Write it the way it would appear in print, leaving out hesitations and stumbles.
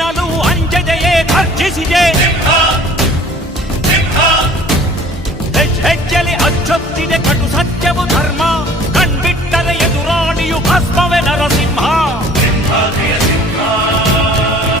ತಿನ್ನಲು ಅಂಜದೆಯೇ ಗರ್ಜಿಸಿದೆ. ಹೆಜ್ಜೆಲಿ ಅಚ್ಚೊತ್ತಿದೆ ಕಟು ಸತ್ಯವು ಧರ್ಮ, ಕಣ್ಬಿಟ್ಟರೆ ಎದುರಾಳಿಯು ಭಸ್ಮವೇ ನರಸಿಂಹ.